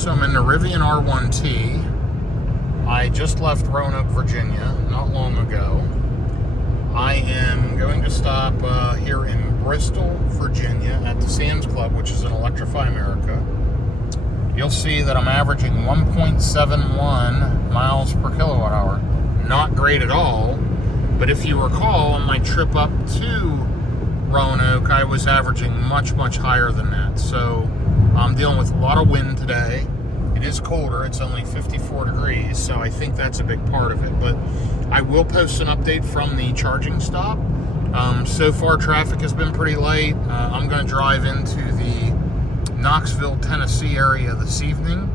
So I'm in the Rivian R1T. I just left Roanoke, Virginia, not long ago. I am going to stop here in Bristol, Virginia at the Sam's Club, which is in Electrify America. You'll see that I'm averaging 1.71 miles per kilowatt hour. Not great at all, but if you recall, on my trip up to Roanoke, I was averaging much, much higher than that. So I'm dealing with a lot of wind today. It is colder, it's only 54 degrees, so I think that's a big part of it. But I will post an update from the charging stop. So far, traffic has been pretty light. I'm going to drive into the Knoxville, Tennessee area this evening,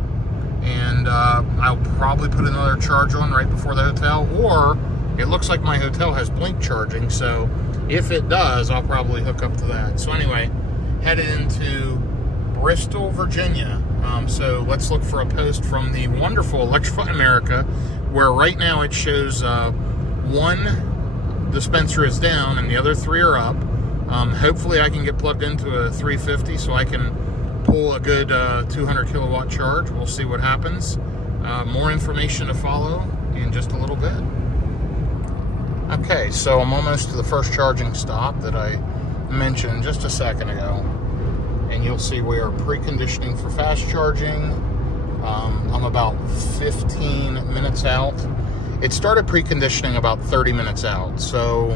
and I'll probably put another charge on right before the hotel, or it looks like my hotel has blink charging, so if it does, I'll probably hook up to that. So anyway, headed into Bristol, Virginia. So let's look for a post from the wonderful Electrify America, where right now it shows one dispenser is down and the other three are up. Hopefully I can get plugged into a 350 so I can pull a good 200 kilowatt charge. We'll see what happens. More information to follow in just a little bit. Okay, so I'm almost to the first charging stop that I mentioned just a second ago. And you'll see we are preconditioning for fast charging. I'm about 15 minutes out. It started preconditioning about 30 minutes out. So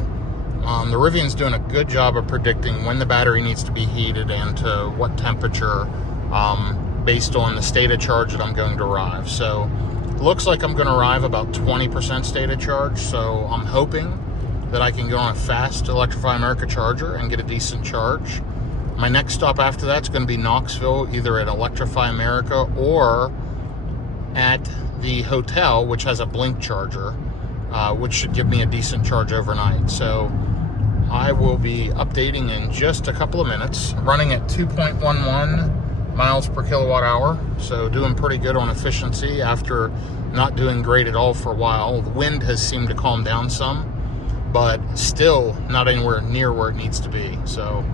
the Rivian's doing a good job of predicting when the battery needs to be heated and to what temperature based on the state of charge that I'm going to arrive. So it looks like I'm going to arrive about 20% state of charge. So I'm hoping that I can go on a fast Electrify America charger and get a decent charge. My next stop after that's going to be Knoxville, either at Electrify America or at the hotel, which has a blink charger, which should give me a decent charge overnight. So I will be updating in just a couple of minutes, running at 2.11 miles per kilowatt hour. So doing pretty good on efficiency after not doing great at all for a while. The wind has seemed to calm down some, but still not anywhere near where it needs to be. So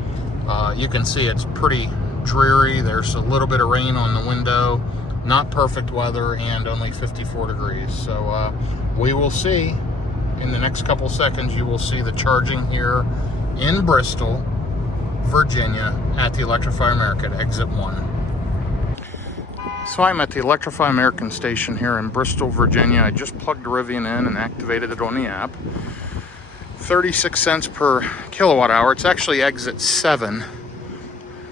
you can see it's pretty dreary. There's a little bit of rain on the window, not perfect weather, and only 54 degrees. So we will see in the next couple seconds. You will see the charging here in Bristol, Virginia at the Electrify America at exit 1. So I'm at the Electrify American station here in Bristol, Virginia. I just plugged the Rivian in and activated it on the app. 36 cents per kilowatt hour. It's actually exit 7,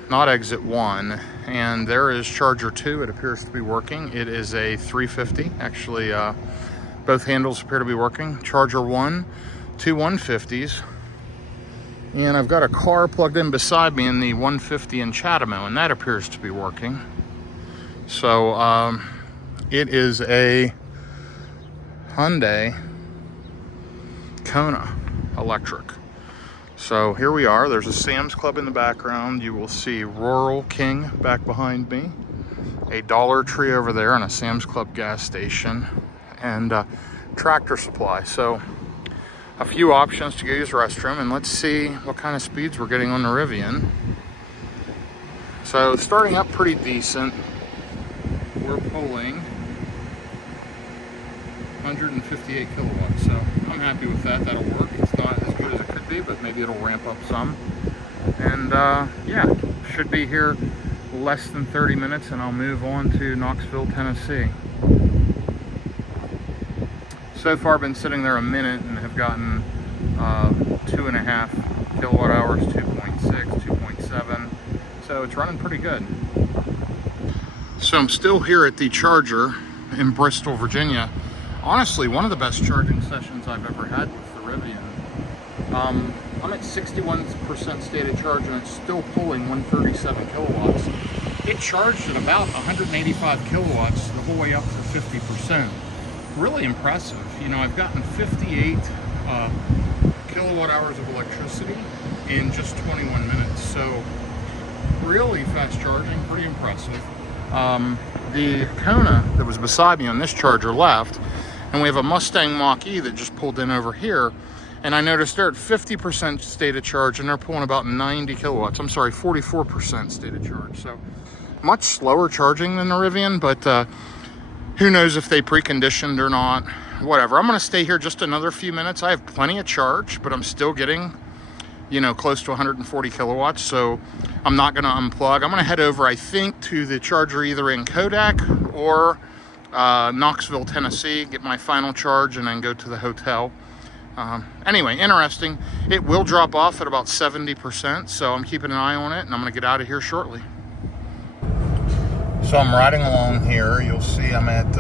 not exit 1. And there is charger 2. It appears to be working. It is a 350. Actually, both handles appear to be working. Charger 1, 2 150s. And I've got a car plugged in beside me in the 150 in Chatham, and that appears to be working. So it is a Hyundai Kona electric. So here we are. There's a Sam's Club in the background. You will see Rural King back behind me, a Dollar Tree over there, and a Sam's Club gas station, and Tractor Supply. So a few options to go use the restroom, and let's see what kind of speeds we're getting on the Rivian. So starting up pretty decent. We're pulling 158 kilowatts, so I'm happy with that. That'll work. It's not as good as it could be, but maybe it'll ramp up some. And yeah, should be here less than 30 minutes, and I'll move on to Knoxville, Tennessee. So far, I've been sitting there a minute and have gotten 2.5 kilowatt hours, 2.6, 2.7. So it's running pretty good. So I'm still here at the charger in Bristol, Virginia. Honestly, one of the best charging sessions I've ever had with the Rivian. I'm at 61% state of charge, and it's still pulling 137 kilowatts. It charged at about 185 kilowatts the whole way up to 50%. Really impressive. You know, I've gotten 58 kilowatt hours of electricity in just 21 minutes. So really fast charging, pretty impressive. The Kona that was beside me on this charger left, and we have a Mustang Mach-E that just pulled in over here, and I noticed they're at 50% state of charge, and they're pulling about 90 kilowatts. I'm sorry, 44% state of charge. So much slower charging than the Rivian, but who knows if they preconditioned or not. Whatever. I'm going to stay here just another few minutes. I have plenty of charge, but I'm still getting, you know, close to 140 kilowatts. So I'm not going to unplug. I'm going to head over, I think, to the charger either in Kodak or Knoxville, Tennessee, get my final charge, and then go to the hotel. Anyway, interesting. It will drop off at about 70%, so I'm keeping an eye on it, and I'm going to get out of here shortly. So I'm riding along here. You'll see I'm at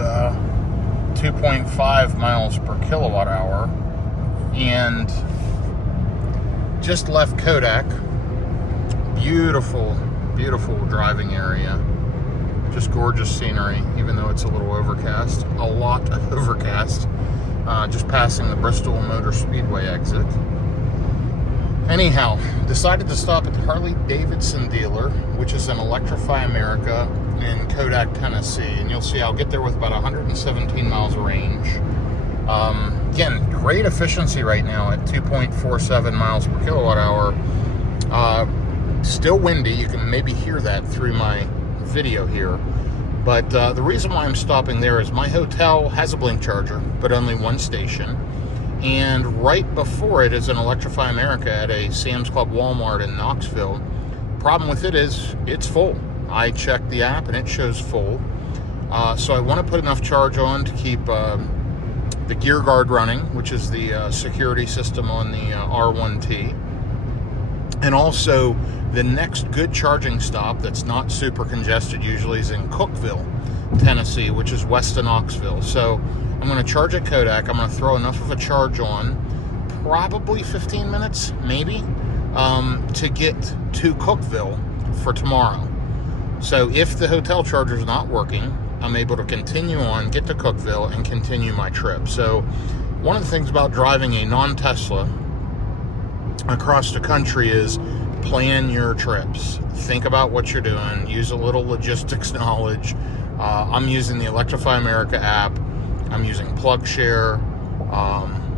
2.5 miles per kilowatt hour, and just left Kodak. Beautiful, beautiful driving area. Just gorgeous scenery, even though it's a little overcast. A lot overcast. Just passing the Bristol Motor Speedway exit. Anyhow, decided to stop at the Harley-Davidson dealer, which is in Electrify America in Kodak, Tennessee. And you'll see I'll get there with about 117 miles of range. Again, great efficiency right now at 2.47 miles per kilowatt hour. Still windy. You can maybe hear that through my video here. But the reason why I'm stopping there is my hotel has a blink charger, but only one station. And right before it is an Electrify America at a Sam's Club Walmart in Knoxville. Problem with it is it's full. I checked the app and it shows full. So I want to put enough charge on to keep the gear guard running, which is the security system on the R1T. And also, the next good charging stop that's not super congested usually is in Cookeville, Tennessee, which is west of Knoxville. So I'm going to charge at Kodak. I'm going to throw enough of a charge on, probably 15 minutes, maybe, to get to Cookeville for tomorrow. So if the hotel charger is not working, I'm able to continue on, get to Cookeville, and continue my trip. So one of the things about driving a non-Tesla across the country is plan your trips. Think about what you're doing. Use a little logistics knowledge. I'm using the Electrify America app. I'm using PlugShare.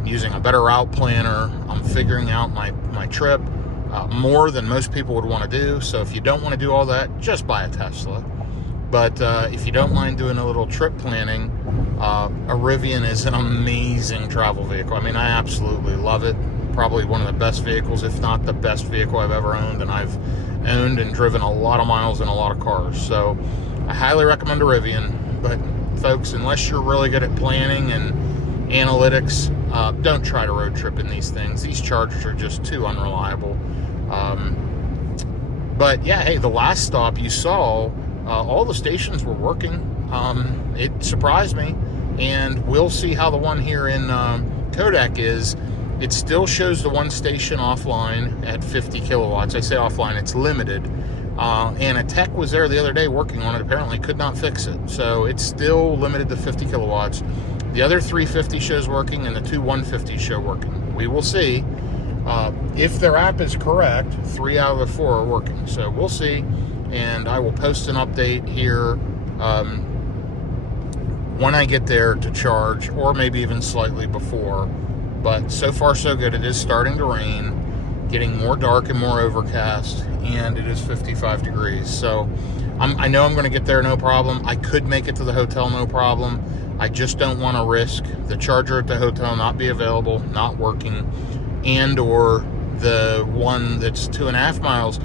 Using a better route planner. I'm figuring out my trip more than most people would want to do. So if you don't want to do all that, just buy a Tesla. But if you don't mind doing a little trip planning, a Rivian is an amazing travel vehicle. I mean, I absolutely love it. Probably one of the best vehicles, if not the best vehicle I've ever owned, and I've owned and driven a lot of miles in a lot of cars. So I highly recommend a Rivian. But folks, unless you're really good at planning and analytics, don't try to road trip in these things. These chargers are just too unreliable. But yeah, hey, the last stop you saw, all the stations were working. It surprised me, and we'll see how the one here in Kodak is. It still shows the one station offline at 50 kilowatts. I say offline, it's limited. And a tech was there the other day working on it, apparently could not fix it. So it's still limited to 50 kilowatts. The other 350 shows working, and the two 150 show working. We will see. If their app is correct, 3 out of the 4 are working. So we'll see. And I will post an update here when I get there to charge, or maybe even slightly before. But so far so good. It is starting to rain, getting more dark and more overcast, and it is 55 degrees. So I know I'm going to get there no problem. I could make it to the hotel no problem. I just don't want to risk the charger at the hotel not be available, not working, and or the one that's 2.5 miles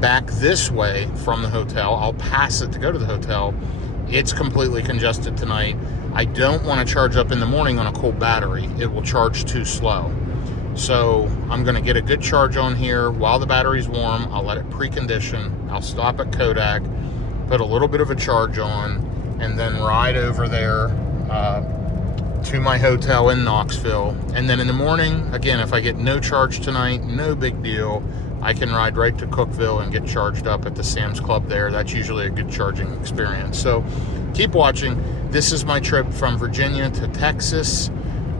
back this way from the hotel. I'll pass it to go to the hotel. It's completely congested tonight. I don't want to charge up in the morning on a cold battery. It will charge too slow. So I'm going to get a good charge on here while the battery's warm. I'll let it precondition. I'll stop at Kodak, put a little bit of a charge on, and then ride over there to my hotel in Knoxville. And then in the morning, again, if I get no charge tonight, no big deal. I can ride right to Cookeville and get charged up at the Sam's Club there. That's usually a good charging experience. So keep watching. This is my trip from Virginia to Texas.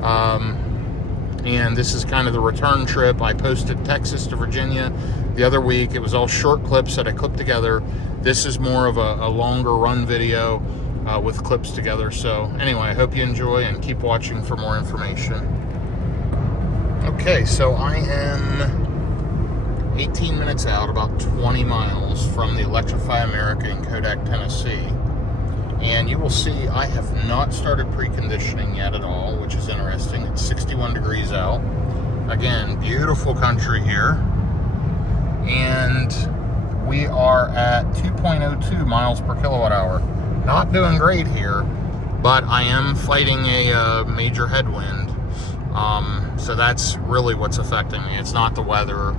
And this is kind of the return trip. I posted Texas to Virginia the other week. It was all short clips that I clipped together. This is more of a longer run video with clips together. So anyway, I hope you enjoy and keep watching for more information. Okay, so I am 18 minutes out, about 20 miles from the Electrify America in Kodak, Tennessee. And you will see I have not started preconditioning yet at all, which is interesting. It's 61 degrees out. Again, beautiful country here. And we are at 2.02 miles per kilowatt hour. Not doing great here, but I am fighting a major headwind. So that's really what's affecting me. It's not the weather,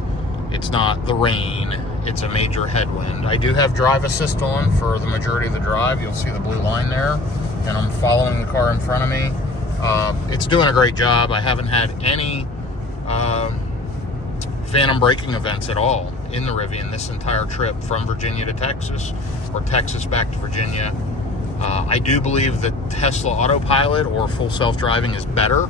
it's not the rain, it's a major headwind. I do have drive assist on for the majority of the drive. You'll see the blue line there, and I'm following the car in front of me. It's doing a great job. I haven't had any phantom braking events at all in the Rivian this entire trip from Virginia to Texas, or Texas back to Virginia. I do believe that Tesla Autopilot or full self-driving is better,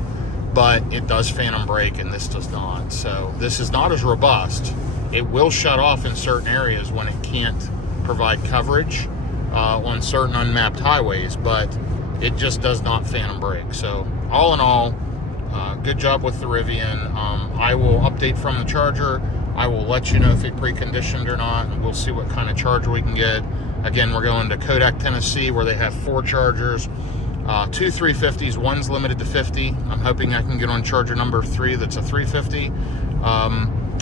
but it does phantom brake and this does not. So this is not as robust. It will shut off in certain areas when it can't provide coverage on certain unmapped highways, but it just does not phantom brake. So all in all, good job with the Rivian. I will update from the charger. I will let you know if it preconditioned or not, and we'll see what kind of charger we can get. Again, we're going to Kodak, Tennessee, where they have 4 chargers. 2 350s, one's limited to 50. I'm hoping I can get on charger number 3 that's a 350.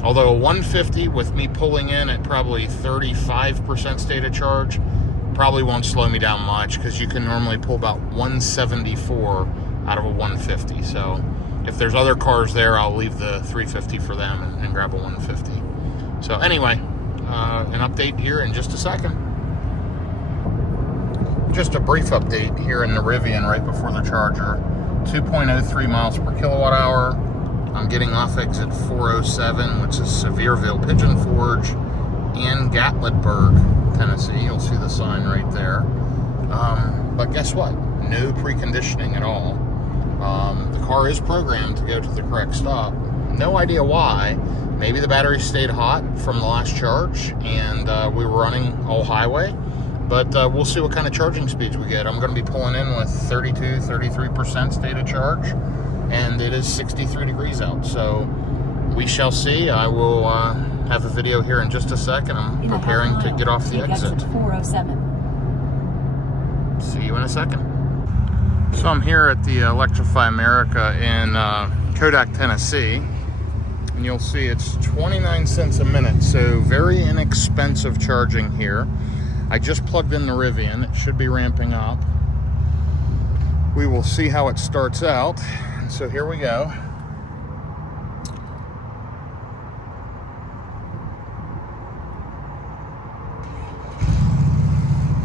Although a 150 with me pulling in at probably 35% state of charge probably won't slow me down much, because you can normally pull about 174 out of a 150. So if there's other cars there, I'll leave the 350 for them and grab a 150. So anyway, an update here in just a second. Just a brief update here in the Rivian right before the charger. 2.03 miles per kilowatt hour. I'm getting off exit 407, which is Sevierville, Pigeon Forge, and Gatlinburg, Tennessee. You'll see the sign right there. But guess what? No preconditioning at all. The car is programmed to go to the correct stop. No idea why. Maybe the battery stayed hot from the last charge and we were running all highway. But we'll see what kind of charging speeds we get. I'm going to be pulling in with 33% state of charge, and it is 63 degrees out. So we shall see. I will have a video here in just a second. I'm preparing to get off the exit. 407. See you in a second. So I'm here at the Electrify America in Kodak, Tennessee. And you'll see it's 29 cents a minute. So very inexpensive charging here. I just plugged in the Rivian. It should be ramping up. We will see how it starts out. So here we go.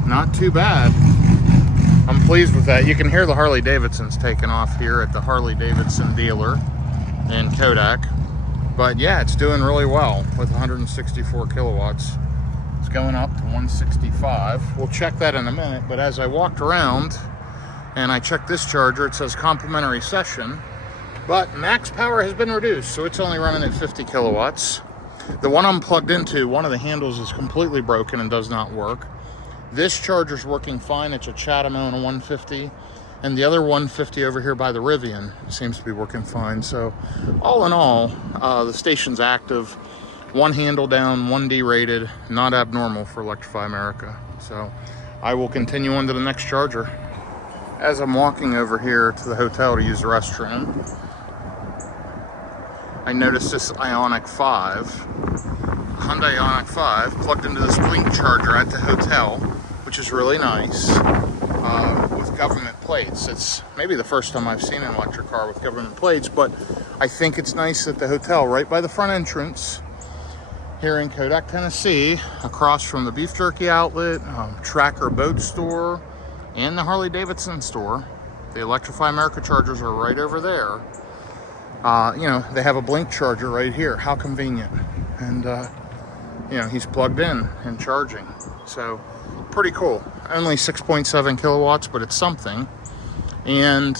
Not too bad. I'm pleased with that. You can hear the Harley Davidson's taking off here at the Harley Davidson dealer in Kodak. But yeah, it's doing really well with 164 kilowatts. It's going up to 165. We'll check that in a minute, but as I walked around and I checked this charger, it says complimentary session, but max power has been reduced, so it's only running at 50 kilowatts. The one I'm plugged into, one of the handles is completely broken and does not work. This charger's working fine. It's a Chatham on a 150, and the other 150 over here by the Rivian seems to be working fine. So all in all, the station's active. One handle down, one derated, not abnormal for Electrify America. So I will continue on to the next charger. As I'm walking over here to the hotel to use the restroom, I noticed this Ioniq 5, Hyundai Ioniq 5, plugged into this Blink charger at the hotel, which is really nice, with government plates. It's maybe the first time I've seen an electric car with government plates, but I think it's nice at the hotel, right by the front entrance, here in Kodak, Tennessee, across from the beef jerky outlet, Tracker boat store, and the Harley Davidson store. The Electrify America chargers are right over there. You know, they have a Blink charger right here. How convenient. And, you know, he's plugged in and charging. So, pretty cool. Only 6.7 kilowatts, but it's something. And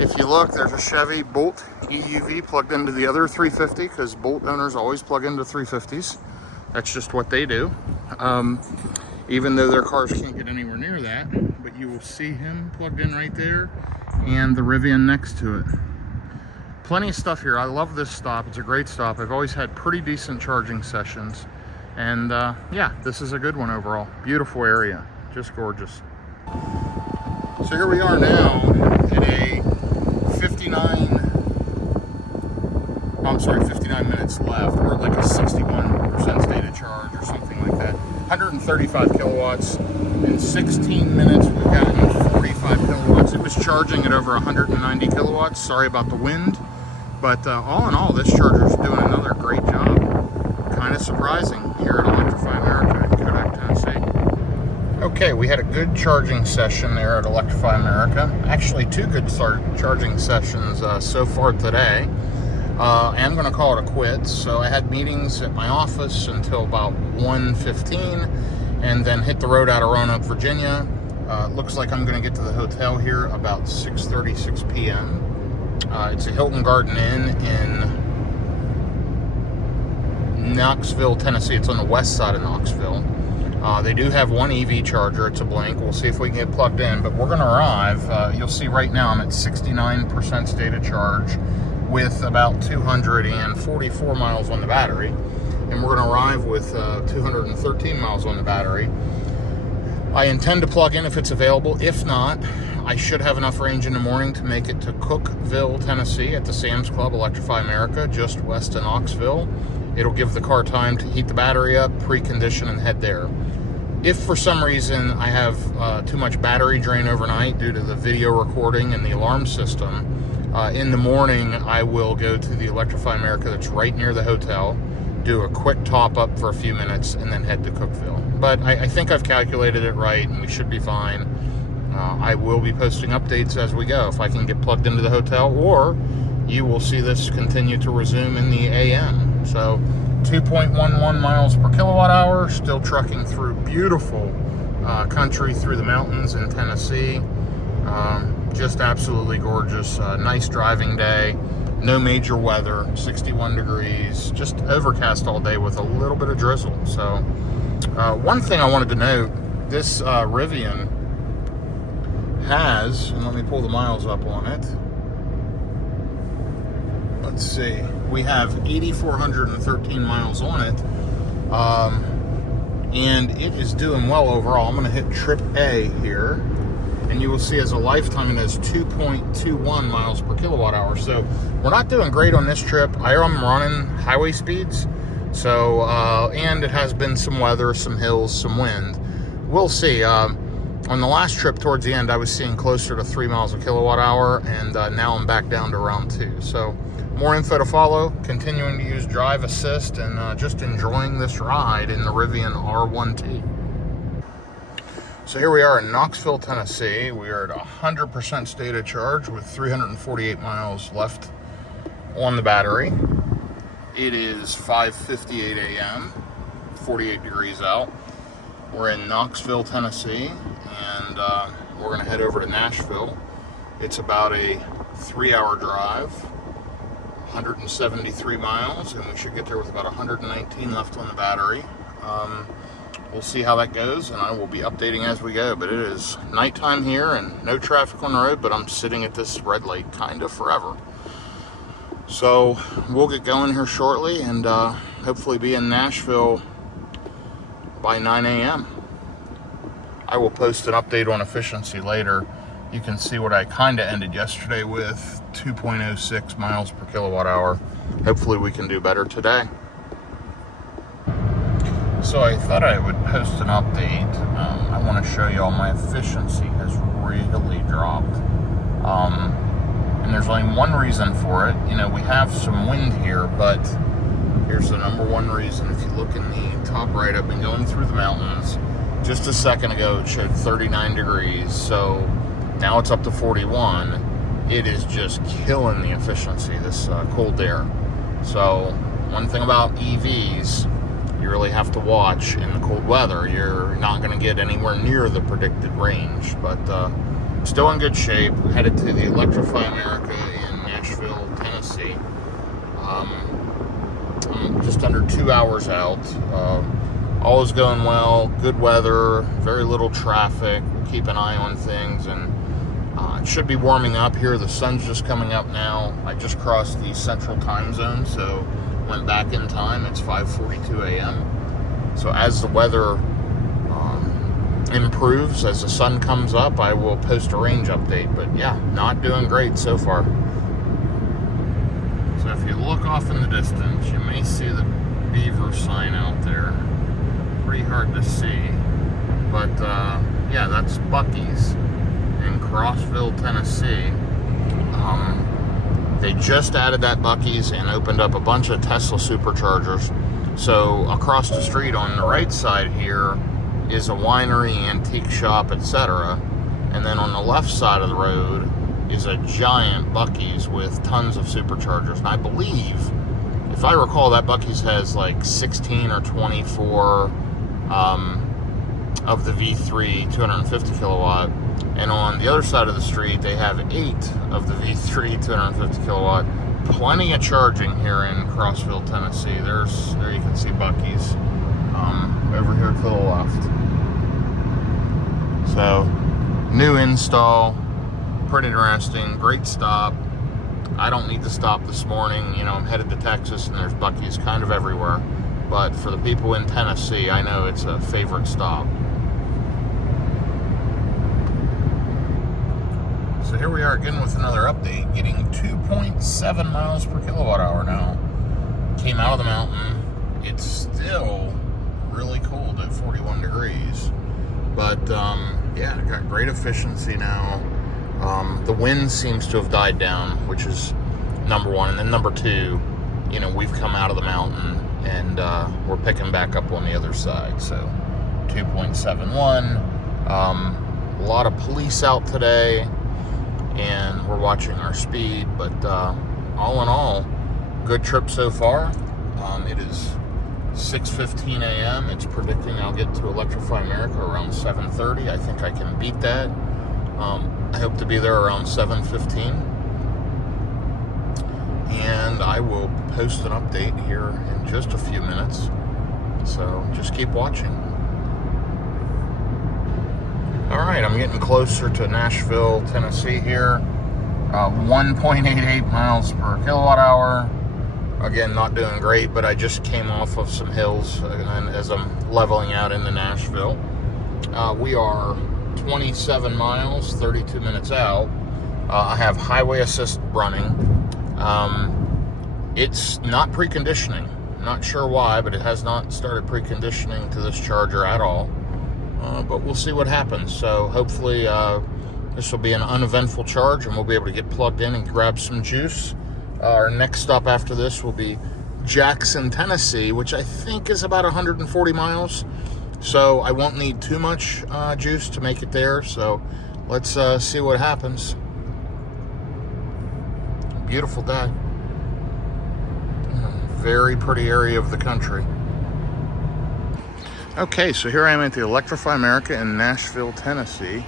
if you look, there's a Chevy Bolt EUV plugged into the other 350, because Bolt owners always plug into 350s. That's just what they do. Even though their cars can't get anywhere near that, but you will see him plugged in right there, and the Rivian next to it. plenty of stuff here. I love this stop. It's a great stop. I've always had pretty decent charging sessions. And yeah, this is a good one overall. Beautiful area, just gorgeous. So here we are now at a 59 minutes left. We're at like a 61% state of charge or something like that. 135 kilowatts. In 16 minutes, we've gotten 45 kilowatts. It was charging at over 190 kilowatts. Sorry about the wind. But all in all, this charger is doing another great job. Kind of surprising here at Electrify America in Kodak, Tennessee. Okay, we had a good charging session there at Electrify America. Actually, two good charging sessions so far today. I am going to call it a quits. So I had meetings at my office until about 1:15, and then hit the road out of Roanoke, Virginia. Looks like I'm going to get to the hotel here about 6:36 p.m. It's a Hilton Garden Inn in Knoxville, Tennessee. It's on the west side of Knoxville. They do have one EV charger. It's a Blink. We'll see if we can get plugged in, but we're going to arrive. You'll see right now I'm at 69% state of charge with about 244 miles on the battery. And we're going to arrive with 213 miles on the battery. I intend to plug in if it's available. If not, I should have enough range in the morning to make it to Cookeville, Tennessee at the Sam's Club Electrify America, just west of Knoxville. It'll give the car time to heat the battery up, precondition, and head there. If for some reason I have too much battery drain overnight due to the video recording and the alarm system, in the morning I will go to the Electrify America that's right near the hotel, do a quick top up for a few minutes, and then head to Cookeville. But I think I've calculated it right, and we should be fine. I will be posting updates as we go if I can get plugged into the hotel, or you will see this continue to resume in the AM. So 2.11 miles per kilowatt hour, still trucking through beautiful country through the mountains in Tennessee. Just absolutely gorgeous. Nice driving day. No major weather, 61 degrees, just overcast all day with a little bit of drizzle. So one thing I wanted to note, this Rivian has, and let me pull the miles up on it. Let's see, we have 8,413 miles on it, and it is doing well overall. I'm going to hit trip A here, and you will see as a lifetime it has 2.21 miles per kilowatt hour. So we're not doing great on this trip. I am running highway speeds, so and it has been some weather, some hills, some wind. We'll see. On the last trip towards the end, I was seeing closer to 3 miles a kilowatt hour, and now I'm back down to around 2. So more info to follow, continuing to use drive assist, and just enjoying this ride in the Rivian R1T. So here we are in Knoxville, Tennessee. We are at 100% state of charge with 348 miles left on the battery. It is 5:58 a.m., 48 degrees out. We're in Knoxville, Tennessee, and we're going to head over to Nashville. It's about a 3-hour drive, 173 miles, and we should get there with about 119 left on the battery. We'll see how that goes, and I will be updating as we go. But it is nighttime here and no traffic on the road, but I'm sitting at this red light kind of forever. So we'll get going here shortly, and hopefully be in Nashville by 9 a.m. I will post an update on efficiency later. You can see what I kind of ended yesterday with, 2.06 miles per kilowatt hour. Hopefully we can do better today. So I thought I would post an update. I want to show you all my efficiency has really dropped. And there's only one reason for it. You know, we have some wind here, but here's the number one reason. If you look in the top right, I've been going through the mountains. Just a second ago, it showed 39 degrees. So now it's up to 41. It is just killing the efficiency, this cold air. So one thing about EVs, you really have to watch in the cold weather. You're not going to get anywhere near the predicted range, but still in good shape. We're headed to the Electrify America in Nashville, Tennessee. I'm just under 2 hours out. All is going well, good weather, very little traffic. We'll keep an eye on things, and It should be warming up here. The sun's just coming up now. I just crossed the central time zone, so went back in time. It's 5:42 a.m. So as the weather improves, as the sun comes up, I will post a range update. But yeah, not doing great so far. So if you look off in the distance, you may see the beaver sign out there. Pretty hard to see. But yeah, that's Buc-ee's in Crossville, Tennessee. They just added that Buc-ee's and opened up a bunch of Tesla superchargers. So across the street on the right side here is a winery, antique shop, etc. And then on the left side of the road is a giant Buc-ee's with tons of superchargers. And I believe, if I recall, that Buc-ee's has like 16 or 24 of the V3 250 kilowatt. And on the other side of the street, they have 8 of the V3 250 kilowatt. Plenty of charging here in Crossville, Tennessee. There you can see Buc-ee's over here to the left. So, new install, pretty interesting, great stop. I don't need to stop this morning. You know, I'm headed to Texas and there's Buc-ee's kind of everywhere. But for the people in Tennessee, I know it's a favorite stop. So here we are again with another update, getting 2.7 miles per kilowatt hour now. Came out of the mountain. It's still really cold at 41 degrees. But yeah, got great efficiency now. The wind seems to have died down, which is number one. And then number two, you know, we've come out of the mountain and we're picking back up on the other side. So 2.71. A lot of police out today, and we're watching our speed, but all in all, good trip so far. It is 6:15 a.m. It's predicting I'll get to Electrify America around 7:30. I think I can beat that. I hope to be there around 7:15, and I will post an update here in just a few minutes, so just keep watching. Alright, I'm getting closer to Nashville, Tennessee here. 1.88 miles per kilowatt hour. Again, not doing great, but I just came off of some hills and as I'm leveling out into Nashville. We are 27 miles, 32 minutes out. I have highway assist running. It's not preconditioning. Not sure why, but it has not started preconditioning to this charger at all. But we'll see what happens. So hopefully this will be an uneventful charge and we'll be able to get plugged in and grab some juice. Our next stop after this will be Jackson, Tennessee, which I think is about 140 miles. So I won't need too much juice to make it there. So let's see what happens. Beautiful day. Very pretty area of the country. Okay, so here I am at the Electrify America in Nashville, Tennessee.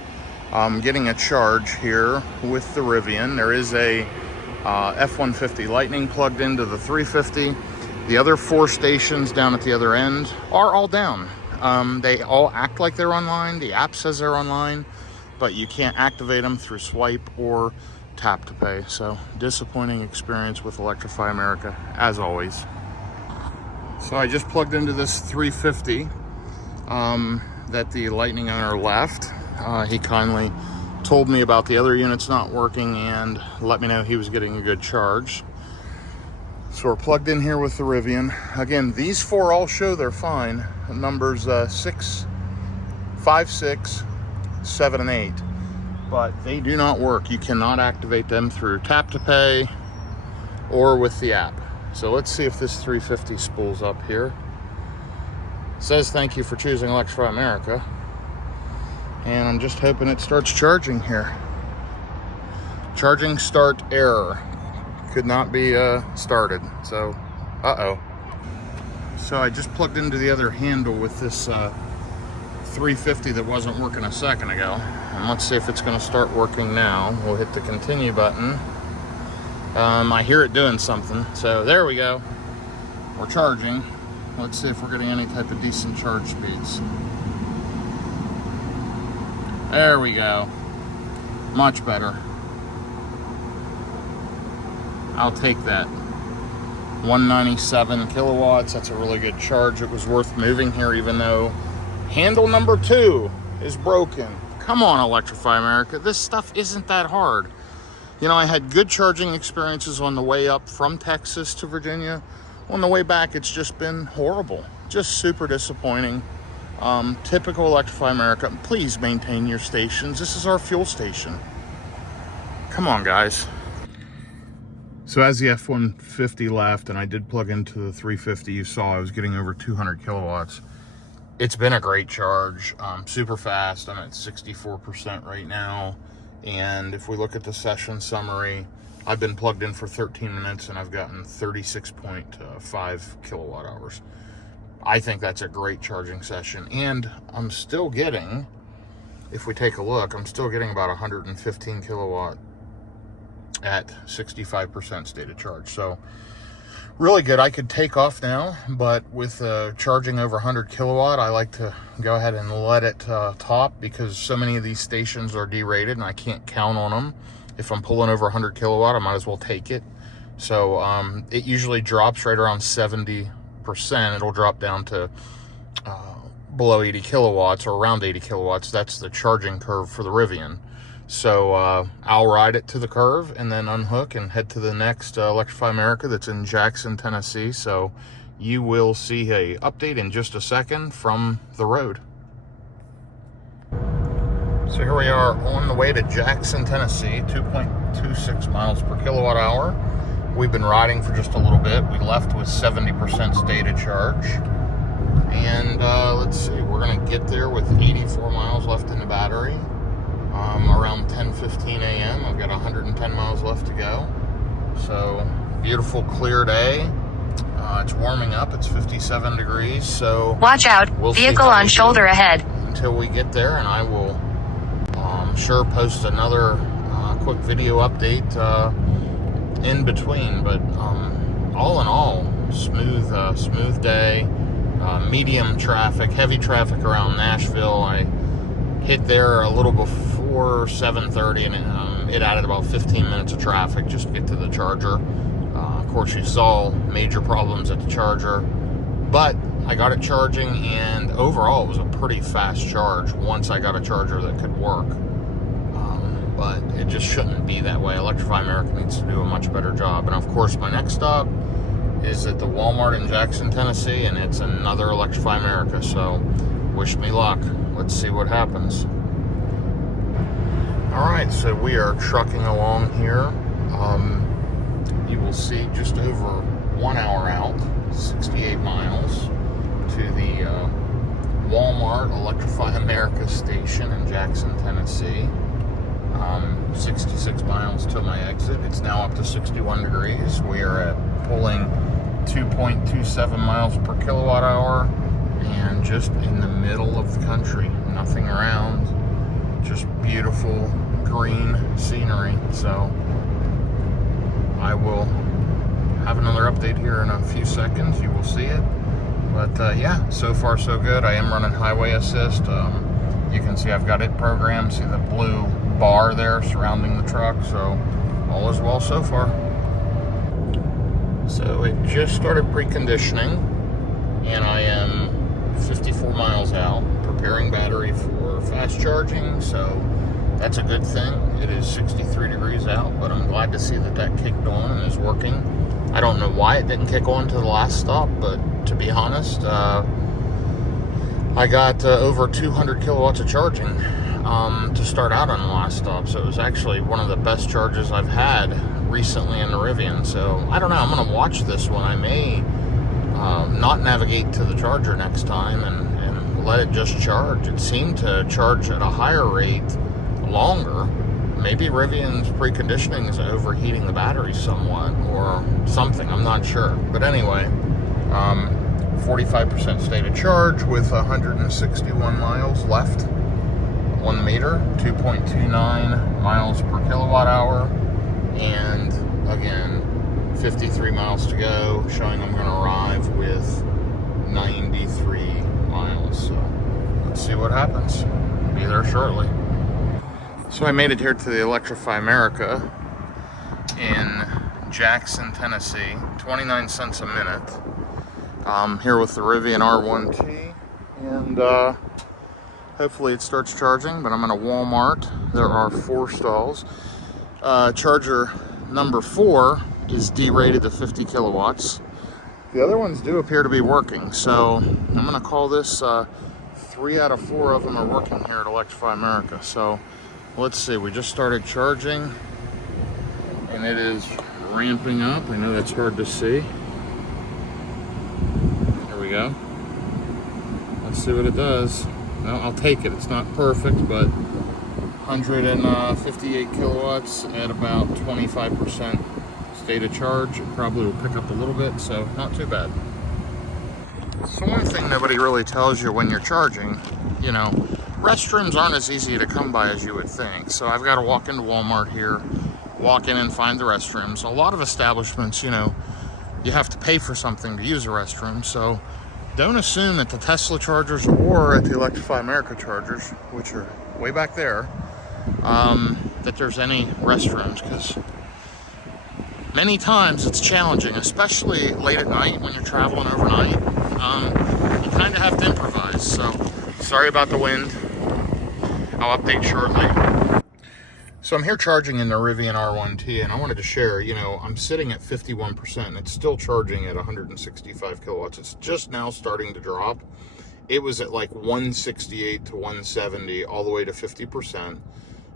I'm getting a charge here with the Rivian. There is a F-150 Lightning plugged into the 350. The other 4 stations down at the other end are all down. They all act like they're online. The app says they're online, but you can't activate them through swipe or tap to pay. So disappointing experience with Electrify America, as always. So I just plugged into this 350 that the Lightning owner left. He kindly told me about the other units not working and let me know he was getting a good charge. So we're plugged in here with the Rivian. Again, these 4 all show they're fine. Numbers 6, 5, 6, 7, and 8. But they do not work. You cannot activate them through tap to pay or with the app. So let's see if this 350 spools up here. It says thank you for choosing Electrify America. And I'm just hoping it starts charging here. Charging start error. Could not be started. So, uh-oh. So I just plugged into the other handle with this 350 that wasn't working a second ago. And let's see if it's going to start working now. We'll hit the continue button. I hear it doing something. So there we go. We're charging. Let's see if we're getting any type of decent charge speeds. There we go. Much better. I'll take that. 197 kilowatts. That's a really good charge. It was worth moving here, even though handle number 2 is broken. Come on, Electrify America. This stuff isn't that hard. You know, I had good charging experiences on the way up from Texas to Virginia. On the way back, it's just been horrible. Just super disappointing. Typical Electrify America. Please maintain your stations. This is our fuel station. Come on, guys. So as the F-150 left, and I did plug into the 350, you saw I was getting over 200 kilowatts. It's been a great charge, super fast. I'm at 64% right now. And if we look at the session summary, I've been plugged in for 13 minutes and I've gotten 36.5 kilowatt hours. I think that's a great charging session. And I'm still getting, if we take a look, I'm still getting about 115 kilowatt at 65% state of charge. So really good. I could take off now, but with charging over 100 kilowatt, I like to go ahead and let it top, because so many of these stations are derated and I can't count on them. If I'm pulling over 100 kilowatt, I might as well take it. So it usually drops right around 70%. It'll drop down to below 80 kilowatts or around 80 kilowatts. That's the charging curve for the Rivian. So I'll ride it to the curve and then unhook and head to the next Electrify America that's in Jackson, Tennessee. So you will see a update in just a second from the road. So here we are on the way to Jackson, Tennessee, 2.26 miles per kilowatt hour. We've been riding for just a little bit. We left with 70% stated charge. And let's see, we're gonna get there with 84 miles left in the battery. Around 10:15 a.m. I've got 110 miles left to go. So beautiful, clear day. It's warming up. It's 57 degrees. So watch out, vehicle on shoulder ahead. Until we get there, and I will sure post another quick video update in between. But all in all, smooth day. Medium traffic, heavy traffic around Nashville. I hit there a little before 7:30, and it added about 15 minutes of traffic just to get to the charger. Of course, you saw major problems at the charger, but I got it charging, and overall it was a pretty fast charge once I got a charger that could work. But it just shouldn't be that way. Electrify America needs to do a much better job. And of course, my next stop is at the Walmart in Jackson, Tennessee, and it's another Electrify America. So wish me luck. Let's see what happens. All right, so we are trucking along here. You will see just over 1 hour out, 68 miles to the Walmart Electrify America station in Jackson, Tennessee. 66 miles to my exit. It's now up to 61 degrees. We are at pulling 2.27 miles per kilowatt hour, and just in the middle of the country, nothing around, just beautiful green scenery. So I will have another update here in a few seconds. You will see it. But yeah, so far so good. I am running highway assist. You can see I've got it programmed. See the blue bar there surrounding the truck. So all is well so far. So it just started preconditioning, and I am 54 miles out, preparing battery for fast charging. So that's a good thing. It is 63 degrees out, but I'm glad to see that that kicked on and is working. I don't know why it didn't kick on to the last stop, but to be honest, I got over 200 kilowatts of charging to start out on the last stop. So it was actually one of the best charges I've had recently in the Rivian. So I don't know, I'm going to watch this one. I may not navigate to the charger next time and let it just charge. It seemed to charge at a higher rate longer. Maybe Rivian's preconditioning is overheating the battery somewhat or something. I'm not sure. But anyway, 45% state of charge with 161 miles left on the meter, 2.29 miles per kilowatt hour, and again, 53 miles to go, showing I'm going to arrive with 93 miles. So let's see what happens. Be there shortly. So I made it here to the Electrify America in Jackson, Tennessee. 29 cents a minute. Here with the Rivian R1T, and hopefully it starts charging, but I'm in a Walmart. There are 4 stalls. Charger number 4 is derated to 50 kilowatts. The other ones do appear to be working, so I'm gonna call this 3 out of 4 of them are working here at Electrify America. So let's see, we just started charging and it is ramping up. I know that's hard to see. There we go. Let's see what it does. Well, I'll take it. It's not perfect, but 158 kilowatts at about 25% state of charge. It probably will pick up a little bit, so not too bad. So one thing nobody really tells you when you're charging, you know, restrooms aren't as easy to come by as you would think. So I've got to walk into Walmart here, walk in and find the restrooms. A lot of establishments, you know, you have to pay for something to use a restroom. So don't assume that the Tesla chargers or at the Electrify America chargers, which are way back there, that there's any restrooms, because many times it's challenging, especially late at night when you're traveling overnight. You kind of have to improvise. So sorry about the wind. I'll update shortly. So I'm here charging in the Rivian R1T, and I wanted to share, you know, I'm sitting at 51% and it's still charging at 165 kilowatts. It's just now starting to drop. It was at like 168 to 170 all the way to 50%.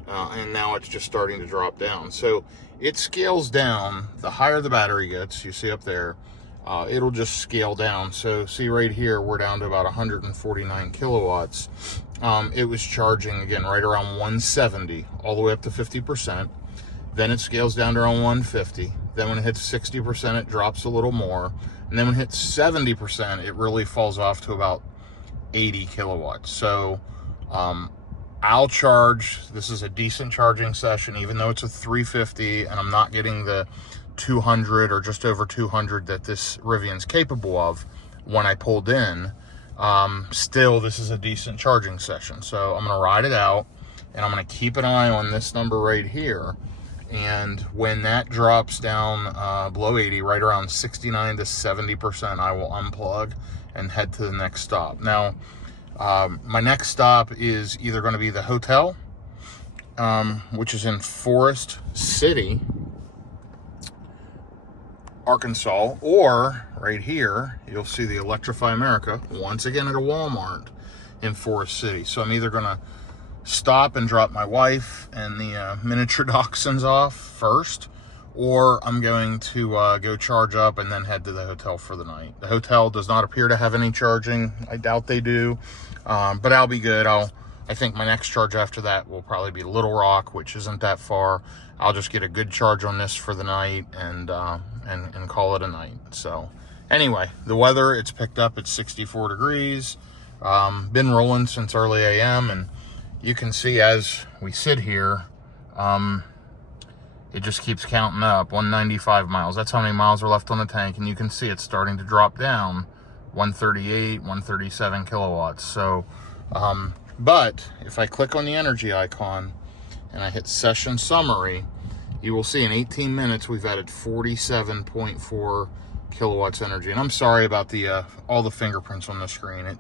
And now it's just starting to drop down. So it scales down. The higher the battery gets, you see up there, it'll just scale down. So see right here, we're down to about 149 kilowatts. It was charging again right around 170 all the way up to 50%. Then it scales down to around 150. Then when it hits 60%, it drops a little more. And then when it hits 70%, it really falls off to about 80 kilowatts. So I'll charge. This is a decent charging session, even though it's a 350 and I'm not getting the 200 or just over 200 that this Rivian's capable of when I pulled in. Still, this is a decent charging session. So I'm going to ride it out, and I'm going to keep an eye on this number right here. And when that drops down below 80, right around 69 to 70%, I will unplug and head to the next stop. Now, my next stop is either going to be the hotel, which is in Forest City, Arkansas, or right here, you'll see the Electrify America, once again at a Walmart in Forest City. So I'm either going to stop and drop my wife and the miniature dachshunds off first, or I'm going to go charge up and then head to the hotel for the night. The hotel does not appear to have any charging. I doubt they do, but I'll be good. I think my next charge after that will probably be Little Rock, which isn't that far. I'll just get a good charge on this for the night and call it a night. So anyway, the weather, it's picked up. It's 64 degrees. Been rolling since early AM, and you can see as we sit here, it just keeps counting up. 195 miles. That's how many miles are left on the tank, and you can see it's starting to drop down. 138, 137 kilowatts. So, but if I click on the energy icon and I hit session summary, you will see in 18 minutes we've added 47.4 kilowatts energy. And I'm sorry about the all the fingerprints on the screen.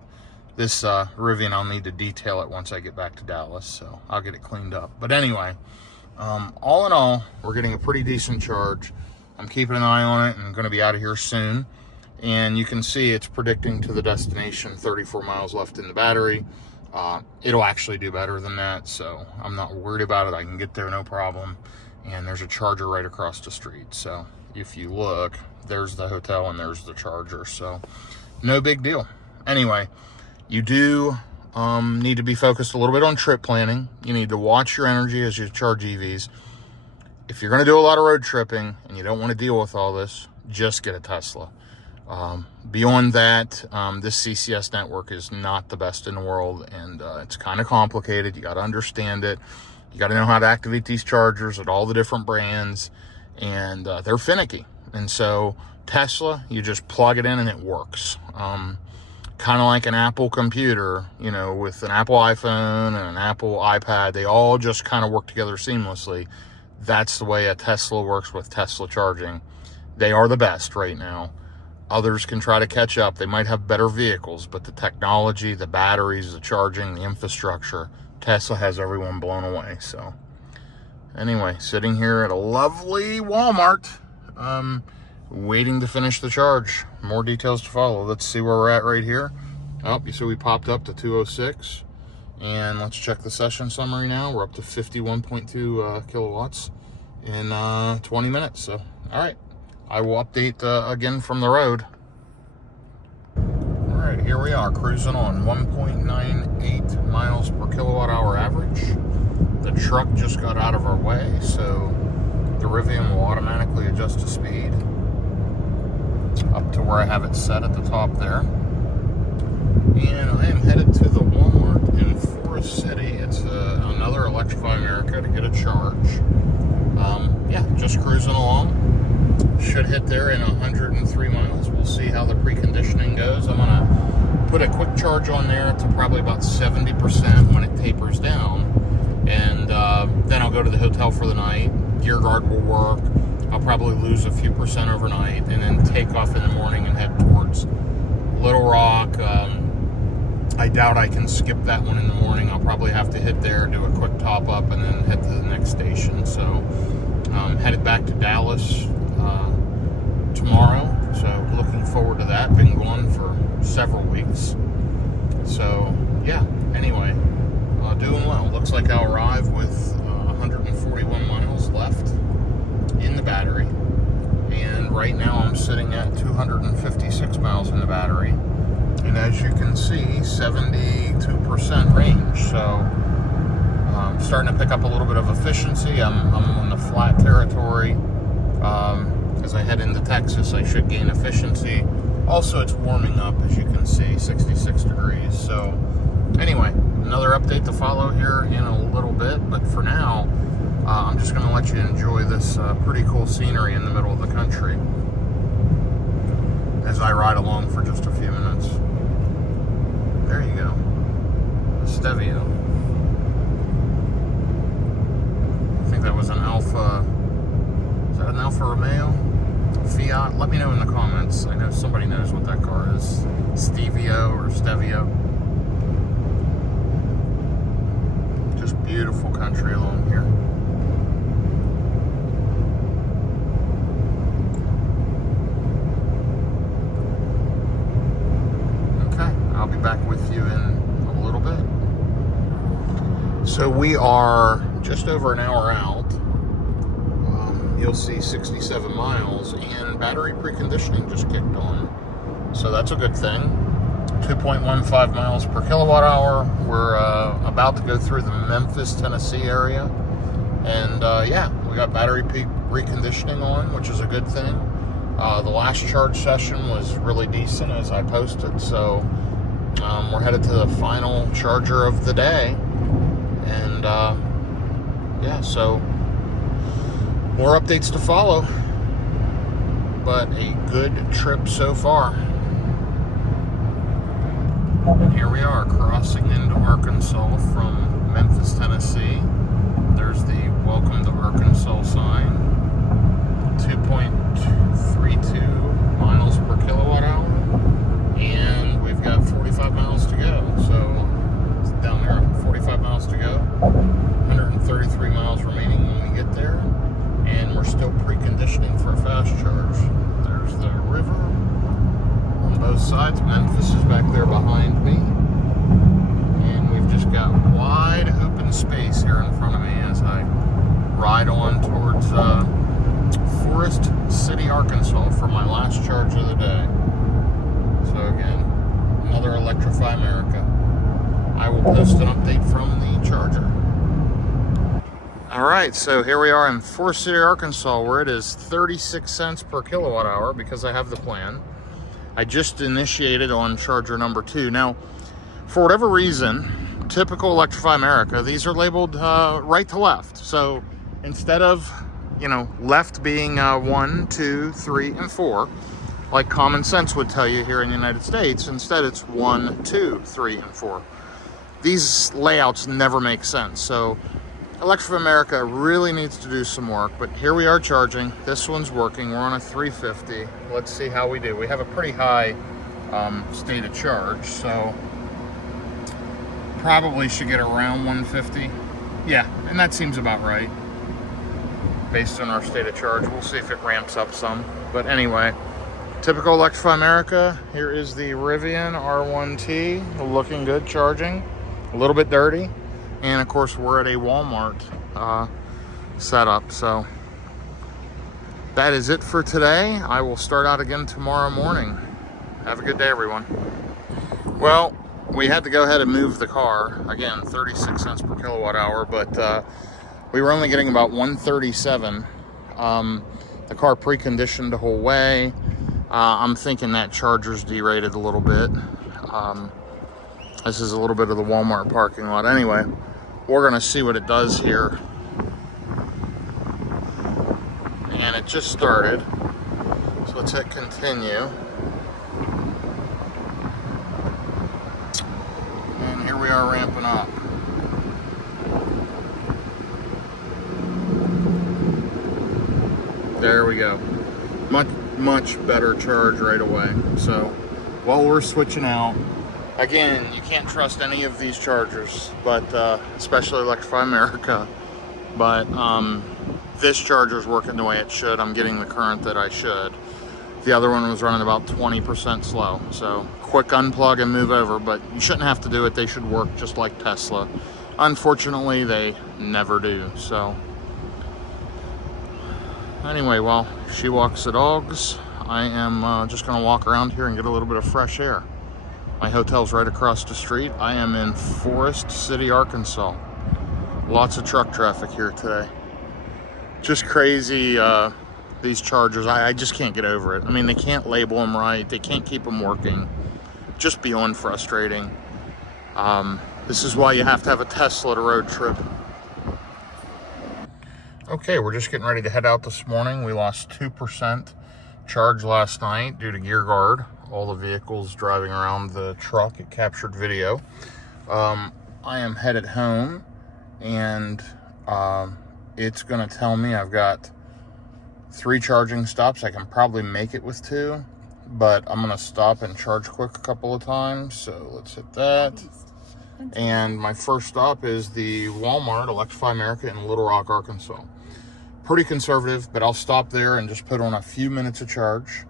This Rivian, I'll need to detail it once I get back to Dallas, so I'll get it cleaned up. But anyway, all in all, we're getting a pretty decent charge. I'm keeping an eye on it, and I'm going to be out of here soon. And you can see it's predicting to the destination 34 miles left in the battery. It'll actually do better than that, so I'm not worried about it. I can get there no problem. And there's a charger right across the street. So if you look, there's the hotel and there's the charger. So no big deal. Anyway, you do need to be focused a little bit on trip planning. You need to watch your energy as you charge EVs. If you're going to do a lot of road tripping and you don't want to deal with all this, just get a Tesla. Beyond that, this CCS network is not the best in the world, and it's kind of complicated. You got to understand it. You got to know how to activate these chargers at all the different brands, and they're finicky. And so Tesla, you just plug it in and it works. kind of like an Apple computer, you know, with an Apple iPhone and an Apple iPad. They all just kind of work together seamlessly. That's the way a Tesla works with Tesla charging. They are the best right now. Others can try to catch up. They might have better vehicles, but the technology, the batteries, the charging, the infrastructure, Tesla has everyone blown away. So anyway, sitting here at a lovely Walmart, waiting to finish the charge. More details to follow. Let's see where we're at right here. Oh, you see we popped up to 206. And let's check the session summary now. We're up to 51.2 kilowatts in 20 minutes. So, all right. I will update again from the road. All right, here we are cruising on 1.98 miles per kilowatt hour average. The truck just got out of our way, so the Rivian will automatically adjust to speed up to where I have it set at the top there. And I am headed to the Walmart in Forest City. It's another Electrify America to get a charge. Yeah, just cruising along. Should hit there in 103 miles. We'll see how the preconditioning goes. I'm gonna put a quick charge on there to probably about 70% when it tapers down. And then I'll go to the hotel for the night. Gear guard will work. I'll probably lose a few percent overnight and then take off in the morning and head towards Little Rock. I doubt I can skip that one in the morning. I'll probably have to hit there, do a quick top up, and then head to the next station. So headed back to Dallas tomorrow. So looking forward to that. Been gone for several weeks. So yeah, anyway, doing well. Looks like I'll arrive with 141 miles left in the battery. And right now I'm sitting at 256 miles in the battery. And as you can see, 72% range. So starting to pick up a little bit of efficiency. I'm on the flat territory. As I head into Texas, I should gain efficiency. Also, it's warming up, as you can see, 66 degrees. So anyway, another update to follow here in a little bit. But for now, I'm just going to let you enjoy this pretty cool scenery in the middle of the country as I ride along for just a few minutes. There you go. Stevio. I think that was an Alfa. Is that an Alfa Romeo? Fiat? Let me know in the comments. I know somebody knows what that car is. Stevio or Stevio. Just beautiful country along here. I'll be back with you in a little bit. So we are just over an hour out. You'll see 67 miles and battery preconditioning just kicked on. So that's a good thing. 2.15 miles per kilowatt hour. We're about to go through the Memphis, Tennessee area. And yeah, we got battery reconditioning on, which is a good thing. The last charge session was really decent, as I posted. So we're headed to the final charger of the day. And yeah, so more updates to follow. But a good trip so far. And here we are crossing into Arkansas from Memphis, Tennessee. There's the Welcome to Arkansas sign. 2.32 miles per kilowatt hour. And we've got 45 miles to go. So it's down there, 45 miles to go. 133 miles remaining when we get there. And we're still preconditioning for a fast charge. There's the river on both sides. Memphis is back there behind me. And we've just got wide open space here in front of me as I ride on towards Forest City, Arkansas for my last charge of the day. So again, another Electrify America. I will post an update from the charger. All right, so here we are in Forest City, Arkansas, where it is 36 cents per kilowatt hour because I have the plan. I just initiated on charger number 2. Now, for whatever reason, typical Electrify America, these are labeled right to left. So instead of, you know, left being 1, 2, 3, and 4, like common sense would tell you here in the United States. Instead, it's 1, 2, 3, and 4. These layouts never make sense. So Electrify America really needs to do some work, but here we are charging. This one's working. We're on a 350. Let's see how we do. We have a pretty high state of charge, so probably should get around 150. Yeah, and that seems about right based on our state of charge. We'll see if it ramps up some. But anyway, typical Electrify America. Here is the Rivian R1T, looking good, charging, a little bit dirty. And of course, we're at a Walmart setup. So that is it for today. I will start out again tomorrow morning. Have a good day, everyone. Well, we had to go ahead and move the car. Again, 36 cents per kilowatt hour, but we were only getting about 137. The car preconditioned the whole way. I'm thinking that charger's derated a little bit. This is a little bit of the Walmart parking lot. Anyway, we're gonna see what it does here. And it just started. So let's hit continue. And here we are ramping up. There we go. Much better charge right away. So while we're switching out, again, you can't trust any of these chargers, but especially Electrify America. But this charger's working the way it should. I'm getting the current that I should. The other one was running about 20% slow. So quick unplug and move over, but you shouldn't have to do it. They should work just like Tesla. Unfortunately, they never do. So anyway, while she walks the dogs, I am just gonna walk around here and get a little bit of fresh air. My hotel's right across the street. I am in Forest City, Arkansas. Lots of truck traffic here today. Just crazy, these chargers. I just can't get over it. I mean, they can't label them right. They can't keep them working. Just beyond frustrating. This is why you have to have a Tesla to road trip. Okay, we're just getting ready to head out this morning. We lost 2% charge last night due to gear guard. All the vehicles driving around the truck, it captured video. I am headed home, and it's gonna tell me I've got 3 charging stops. I can probably make it with 2, but I'm gonna stop and charge quick a couple of times. So let's hit that. And my first stop is the Walmart Electrify America in Little Rock, Arkansas. Pretty conservative, but I'll stop there and just put on a few minutes of charge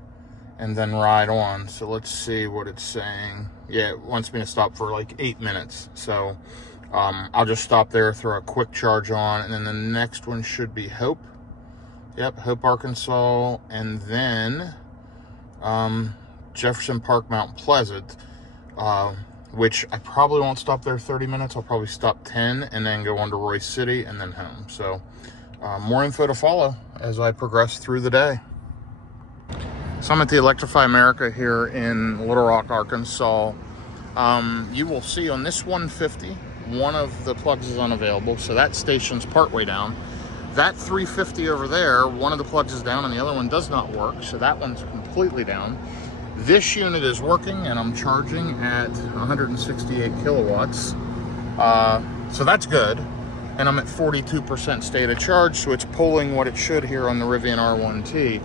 and then ride on. So let's see what it's saying. Yeah, it wants me to stop for like 8 minutes. So I'll just stop there, throw a quick charge on, and then the next one should be Hope. Yep, Hope, Arkansas, and then Jefferson Park, Mount Pleasant, which I probably won't stop there 30 minutes. I'll probably stop 10 and then go on to Royce City and then home. So more info to follow as I progress through the day. So I'm at the Electrify America here in Little Rock, Arkansas. You will see on this 150, one of the plugs is unavailable, so that station's partway down. That 350 over there, one of the plugs is down and the other one does not work, so that one's completely down. This unit is working and I'm charging at 168 kilowatts. So that's good. And I'm at 42% state of charge, so it's pulling what it should here on the Rivian R1T.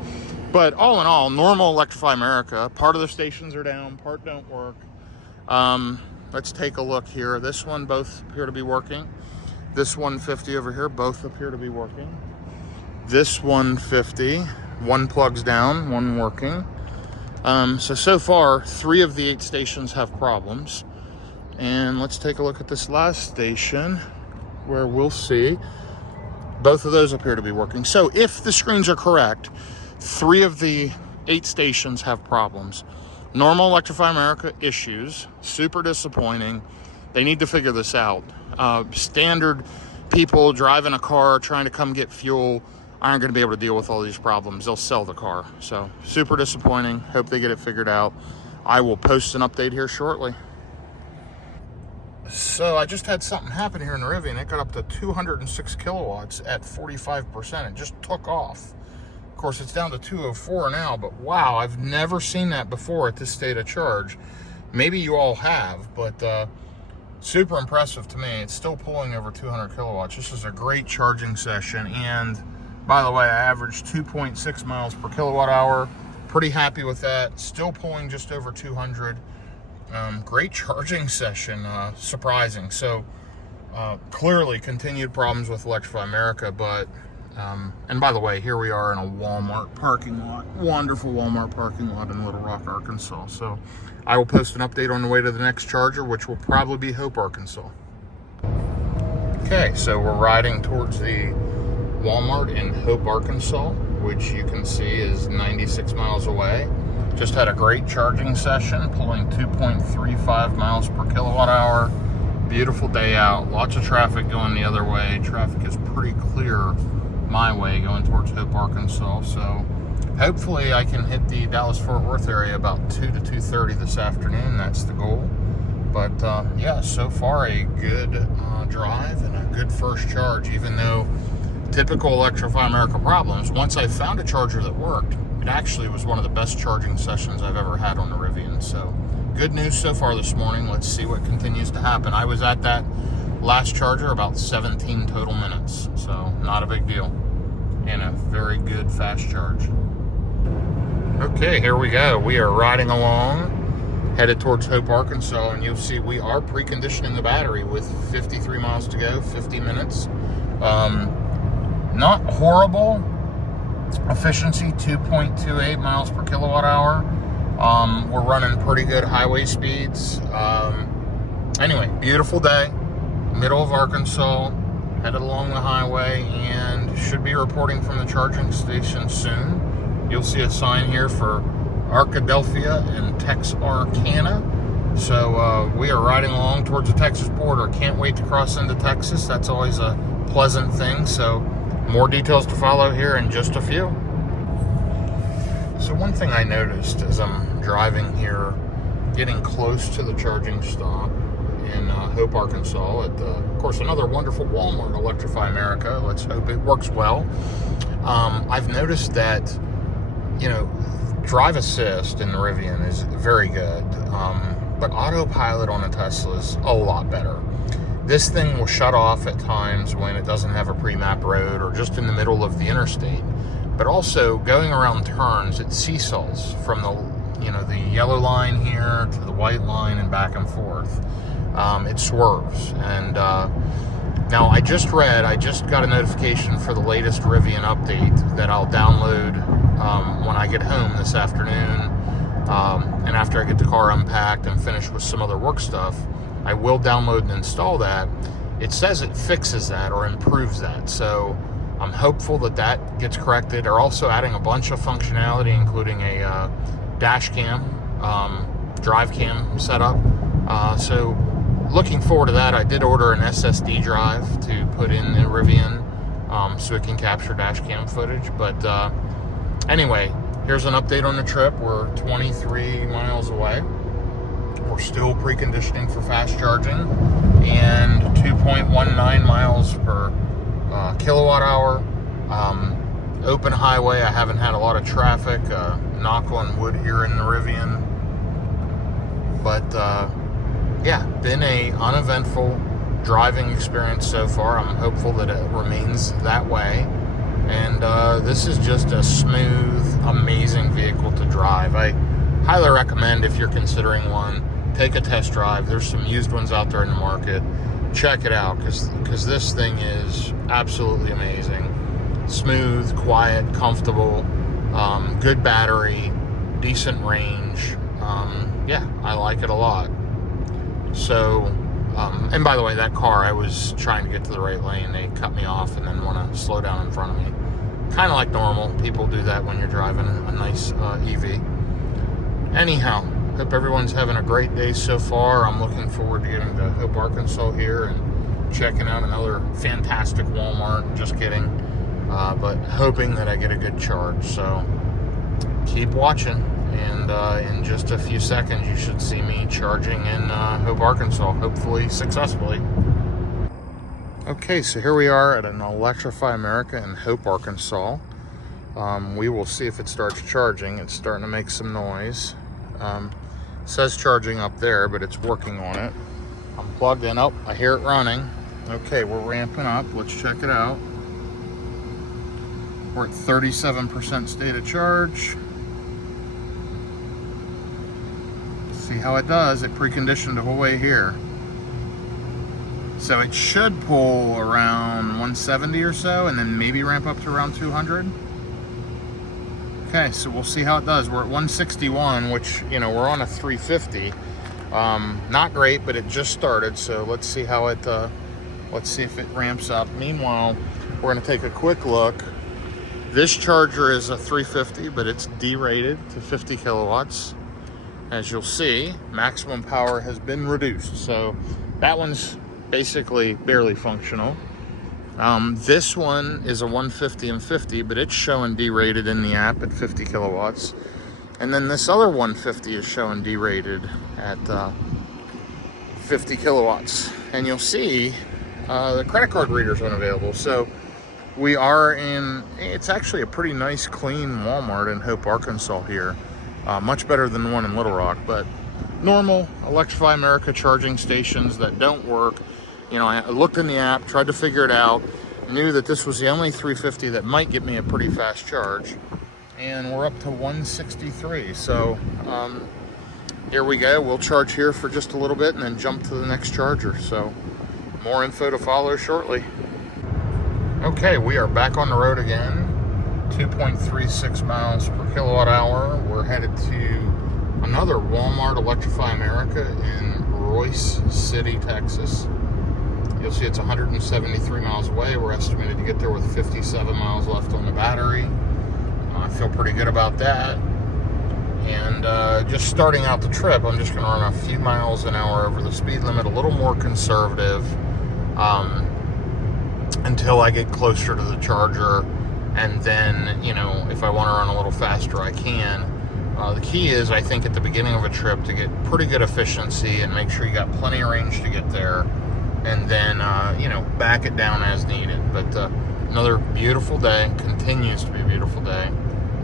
But all in all, normal Electrify America. Part of the stations are down, part don't work. Let's take a look here. This one, both appear to be working. This 150 over here, both appear to be working. This 150, one plug's down, one working. So far, 3 of the 8 stations have problems. And let's take a look at this last station, where we'll see both of those appear to be working. So if the screens are correct, 3 of the 8 stations have problems. Normal Electrify America issues, super disappointing. They need to figure this out. Standard people driving a car, trying to come get fuel, aren't going to be able to deal with all these problems. They'll sell the car. So super disappointing. Hope they get it figured out. I will post an update here shortly. So I just had something happen here in the Rivian. It got up to 206 kilowatts at 45%. It just took off. Of course, it's down to 204 now, but wow, I've never seen that before at this state of charge. Maybe you all have, but super impressive to me. It's still pulling over 200 kilowatts. This is a great charging session, and by the way, I averaged 2.6 miles per kilowatt hour. Pretty happy with that. Still pulling just over 200. Great charging session, surprising. So clearly continued problems with Electrify America, but and by the way, here we are in a Walmart parking lot. Wonderful Walmart parking lot in Little Rock, Arkansas. So I will post an update on the way to the next charger, which will probably be Hope, Arkansas. Okay, so we're riding towards the Walmart in Hope, Arkansas, which you can see is 96 miles away. Just had a great charging session, pulling 2.35 miles per kilowatt hour. Beautiful day out, lots of traffic going the other way. Traffic is pretty clear my way going towards Hope, Arkansas. So hopefully I can hit the Dallas-Fort Worth area about 2 to 2:30 this afternoon. That's the goal. But yeah, so far a good drive and a good first charge, even though typical Electrify America problems. Once I found a charger that worked, it actually was one of the best charging sessions I've ever had on the Rivian. So good news so far this morning. Let's see what continues to happen. I was at that last charger about 17 total minutes, so not a big deal, and a very good fast charge. Okay, here we go. We are riding along, headed towards Hope, Arkansas, and you'll see we are preconditioning the battery with 53 miles to go, 50 minutes. Not horrible efficiency, 2.28 miles per kilowatt hour. We're running pretty good highway speeds. Anyway, beautiful day, middle of Arkansas, headed along the highway, and should be reporting from the charging station soon. You'll see a sign here for Arkadelphia and Texarkana. So we are riding along towards the Texas border. Can't wait to cross into Texas. That's always a pleasant thing. So more details to follow here in just a few. So one thing I noticed as I'm driving here, getting close to the charging stop in Hope, Arkansas, at of course another wonderful Walmart, Electrify America. Let's hope it works well. I've noticed that, you know, drive assist in the Rivian is very good, but autopilot on a Tesla is a lot better. This thing will shut off at times when it doesn't have a pre-map road or just in the middle of the interstate. But also going around turns, it seesaws from the yellow line here to the white line and back and forth. It swerves. And now I just got a notification for the latest Rivian update that I'll download when I get home this afternoon. And after I get the car unpacked and finished with some other work stuff, I will download and install that. It says it fixes that or improves that. So I'm hopeful that that gets corrected. They're also adding a bunch of functionality, including a dash cam, drive cam setup. So looking forward to that. I did order an SSD drive to put in the Rivian so it can capture dash cam footage. But anyway, here's an update on the trip. We're 23 miles away. We're still preconditioning for fast charging, and 2.19 miles per kilowatt hour. Open highway. I haven't had a lot of traffic. Knock on wood here in the Rivian. But yeah, been a uneventful driving experience so far. I'm hopeful that it remains that way. And this is just a smooth, amazing vehicle to drive. I highly recommend, if you're considering one, take a test drive. There's some used ones out there in the market. Check it out, because this thing is absolutely amazing. Smooth, quiet, comfortable, good battery, decent range. Yeah, I like it a lot. So, and by the way, that car, I was trying to get to the right lane. They cut me off and then want to slow down in front of me. Kind of like normal. People do that when you're driving a nice EV. Anyhow, hope everyone's having a great day so far. I'm looking forward to getting to Hope, Arkansas here and checking out another fantastic Walmart. Just kidding. But hoping that I get a good charge. So keep watching. And in just a few seconds, you should see me charging in Hope, Arkansas, hopefully successfully. Okay, so here we are at an Electrify America in Hope, Arkansas. We will see if it starts charging. It's starting to make some noise. It says charging up there, but it's working on it. I'm plugged in. Oh, I hear it running. Okay, we're ramping up. Let's check it out. We're at 37% state of charge. See how it does. It preconditioned the whole way here. So it should pull around 170 or so, and then maybe ramp up to around 200. Okay, so we'll see how it does. We're at 161, which, you know, we're on a 350. Not great, but it just started, so let's see how it, let's see if it ramps up. Meanwhile, we're gonna take a quick look. This charger is a 350, but it's derated to 50 kilowatts. As you'll see, maximum power has been reduced. So that one's basically barely functional. This one is a 150 and 50, but it's showing derated in the app at 50 kilowatts. And then this other 150 is showing derated at 50 kilowatts. And you'll see the credit card reader's unavailable. So we are in, it's actually a pretty nice, clean Walmart in Hope, Arkansas here. Much better than the one in Little Rock, but normal Electrify America charging stations that don't work. You know, I looked in the app, tried to figure it out, knew that this was the only 350 that might get me a pretty fast charge, and we're up to 163. So here we go. We'll charge here for just a little bit and then jump to the next charger. So more info to follow shortly. Okay, we are back on the road again. 2.36 miles per kilowatt hour. We're headed to another Walmart Electrify America in Royce City, Texas. You'll see it's 173 miles away. We're estimated to get there with 57 miles left on the battery. I feel pretty good about that. And just starting out the trip, I'm just going to run a few miles an hour over the speed limit, a little more conservative, until I get closer to the charger. And then, you know, if I want to run a little faster, I can. The key is, I think, at the beginning of a trip to get pretty good efficiency and make sure you got plenty of range to get there. And then, you know, back it down as needed. But another beautiful day, continues to be a beautiful day.